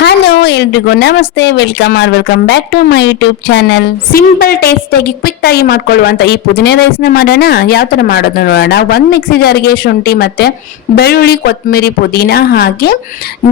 Hello ಎಲ್ರಿಗೂ ನಮಸ್ತೆ, welcome back to my YouTube channel. Simple taste ಆಗಿ ಕ್ವಿಕ್ ಆಗಿ ಮಾಡ್ಕೊಳ್ಳುವಂತ ಈ ಪುದೀನ ರೈಸ್ ನ ಮಾಡೋಣ. ಯಾವ ತರ ಮಾಡೋದು ನೋಡೋಣ. ಒಂದ್ ಮಿಕ್ಸಿ ಜಾರಿಗೆ ಶುಂಠಿ ಮತ್ತೆ ಬೆಳ್ಳುಳ್ಳಿ, ಕೊತ್ತಂಬರಿ, ಪುದೀನ ಹಾಗೆ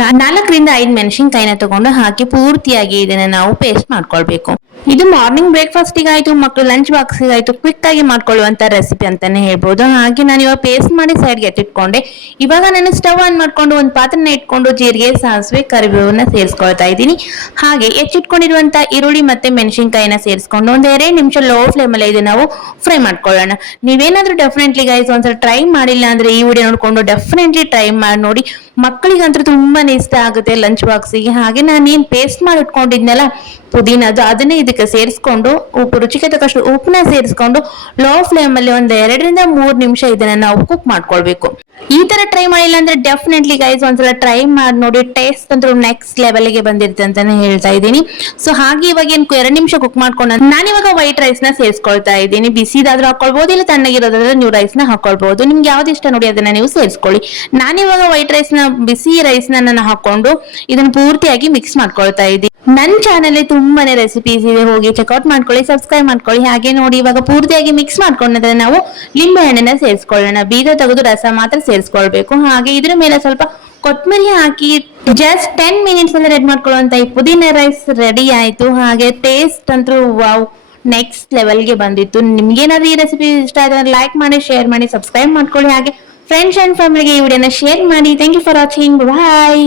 4 ರಿಂದ 5 ಮೆಣಸಿನಕಾಯಿನ ತಗೊಂಡು ಹಾಕಿ ಪೂರ್ತಿಯಾಗಿ ಇದನ್ನ ನಾವು ಪೇಸ್ಟ್ ಮಾಡ್ಕೊಳ್ಬೇಕು. ಇದು ಮಾರ್ನಿಂಗ್ ಬ್ರೇಕ್ಫಾಸ್ಟ್ ಆಯ್ತು, ಮಕ್ಕಳು ಲಂಚ್ ಬಾಕ್ಸ್ ಆಯ್ತು, ಕ್ವಿಕ್ ಆಗಿ ಮಾಡ್ಕೊಳ್ಳುವಂತ ರೆಸಿಪಿ ಅಂತಾನೆ ಹೇಳ್ಬೋದು. ಹಾಗೆ ನಾನು ಇವಾಗ ಪೇಸ್ಟ್ ಮಾಡಿ ಸೈಡ್ಗೆ ಎತ್ತಿಟ್ಕೊಂಡೆ. ಇವಾಗ ನಾನು ಸ್ಟವ್ ಆನ್ ಮಾಡ್ಕೊಂಡು ಒಂದು ಪಾತ್ರೆನ ಇಟ್ಕೊಂಡು ಜೀರಿಗೆ, ಸಾಸಿವೆ, ಕರಿಬೇವನ್ನ ಸೇರಿಸ್ಕೊಳ್ತಾ ಇದ್ದೀನಿ. ಹಾಗೆ ಹೆಚ್ಚಿಟ್ಕೊಂಡಿರುವಂತ ಈರುಳ್ಳಿ ಮತ್ತೆ ಮೆಣಸಿನಕಾಯಿನ ಸೇರಿಸ್ಕೊಂಡು ಒಂದ್ 2 ನಿಮಿಷ ಲೋ ಫ್ಲೇಮ್ ಅಲ್ಲಿ ಇದು ನಾವು ಫ್ರೈ ಮಾಡ್ಕೊಳ್ಳೋಣ. ನೀವೇನಾದ್ರೂ ಡೆಫಿನೆಟ್ಲಿ ಗೈಸ್ ಒಂದ್ಸಲ ಟ್ರೈ ಮಾಡಿಲ್ಲ ಅಂದ್ರೆ ಈ ವಿಡಿಯೋ ನೋಡ್ಕೊಂಡು ಡೆಫಿನೆಟ್ಲಿ ಟ್ರೈ ಮಾಡಿ ನೋಡಿ. ಮಕ್ಕಳಿಗಂತೂ ತುಂಬಾನೇ ಇಷ್ಟ ಆಗುತ್ತೆ ಲಂಚ್ ಬಾಕ್ಸಿಗೆ. ಹಾಗೆ ನಾನು ಏನ್ ಪೇಸ್ಟ್ ಮಾಡಿ ಇಟ್ಕೊಂಡಿದ್ನಲ್ಲ ಪುದೀನದು, ಅದನ್ನೇ ಇದಕ್ಕೆ ಸೇರಿಸ್ಕೊಂಡು ರುಚಿಗೆ ತಕ್ಕಷ್ಟು ಉಪ್ಪನ್ನ ಸೇರಿಸ್ಕೊಂಡು ಲೋ ಫ್ಲೇಮ್ ಅಲ್ಲಿ ಒಂದ್ 2 ರಿಂದ 3 ನಿಮಿಷ ಇದನ್ನ ನಾವು ಕುಕ್ ಮಾಡ್ಕೊಳ್ಬೇಕು. ಈ ತರ ಟ್ರೈ ಮಾಡಿಲ್ಲ ಅಂದ್ರೆ ಡೆಫಿನೆಟ್ಲಿ ಗೈಸ್ ಒಂದ್ಸಲ ಟ್ರೈ ಮಾಡಿ ನೋಡಿ. ಟೇಸ್ಟ್ ಅಂತೂ ನೆಕ್ಸ್ಟ್ ಲೆವೆಲ್ ಗೆ ಬಂದಿರುತ್ತೆ ಅಂತಾನೆ ಹೇಳ್ತಾ ಇದ್ದೀನಿ. ಸೊ ಹಾಗೆ ಇವಾಗ 2 ನಿಮಿಷ ಕುಕ್ ಮಾಡ್ಕೊಂಡು ನಾನಿವಾಗ ವೈಟ್ ರೈಸ್ ನ ಸೇರಿಸ್ಕೊಳ್ತಾ ಇದ್ದೀನಿ. ಬಿಸಿದಾದ್ರೂ ಹಾಕೊಳ್ಬಹುದು, ಇಲ್ಲ ತಣ್ಣಗಿರೋದಾದ್ರೆ ನೀವು ರೈಸ್ ನ ಹಾಕೊಳ್ಬಹುದು. ನಿಮ್ಗೆ ಯಾವ್ದು ಇಷ್ಟ ನೋಡಿ ಅದನ್ನ ನೀವು ಸೇರಿಸ್ಕೊಳ್ಳಿ. ನಾನಿವಾಗ ವೈಟ್ ರೈಸ್ ನ ಬಿಸಿ ರೈಸ್ ನಾನು ಹಾಕೊಂಡು ಇದನ್ನ ಪೂರ್ತಿಯಾಗಿ ಮಿಕ್ಸ್ ಮಾಡ್ಕೊಳ್ತಾ ಇದ್ದೀನಿ. ನನ್ನ ಚಾನಲ್ ತುಂಬಾನೇ ರೆಸಿಪೀಸ್ ಇದೆ, ಹೋಗಿ ಚೆಕ್ಔಟ್ ಮಾಡ್ಕೊಳ್ಳಿ, ಸಬ್ಸ್ಕ್ರೈಬ್ ಮಾಡ್ಕೊಳ್ಳಿ. ಹಾಗೆ ನೋಡಿ ಇವಾಗ ಪೂರ್ತಿಯಾಗಿ ಮಿಕ್ಸ್ ಮಾಡ್ಕೊಂಡ್ರೆ ನಾವು ಲಿಂಬೆ ಹಣ್ಣನ್ನ ಸೇರಿಸ್ಕೊಳ್ಳೋಣ. ಬೀಜ ತೆಗೆದು ರಸ ಮಾತ್ರ ಸೇರಿಸ್ಕೊಳ್ಬೇಕು. ಹಾಗೆ ಇದ್ರ ಮೇಲೆ ಸ್ವಲ್ಪ ಕೊತ್ತಂಬರಿ ಹಾಕಿ ಜಸ್ಟ್ 10 ಮಿನಿಟ್ಸ್ ಅಲ್ಲಿ ರೆಡಿ ಮಾಡ್ಕೊಳ್ಳುವಂತ ಈ ಪುದೀನ ರೈಸ್ ರೆಡಿ ಆಯ್ತು. ಹಾಗೆ ಟೇಸ್ಟ್ ಅಂತೂ ವಾವ್, ನೆಕ್ಸ್ಟ್ ಲೆವೆಲ್ಗೆ ಬಂದಿತ್ತು. ನಿಮ್ಗೇನಾದ್ರೂ ಈ ರೆಸಿಪಿ ಇಷ್ಟ ಆದ್ರೆ ಲೈಕ್ ಮಾಡಿ, ಶೇರ್ ಮಾಡಿ, ಸಬ್ಸ್ಕ್ರೈಬ್ ಮಾಡ್ಕೊಳ್ಳಿ. ಹಾಗೆ ಫ್ರೆಂಡ್ಸ್ ಅಂಡ್ ಫ್ಯಾಮಿಲಿಗೆ ಈ ವಿಡಿಯೋನ ಶೇರ್ ಮಾಡಿ. Thank you for watching. Bye.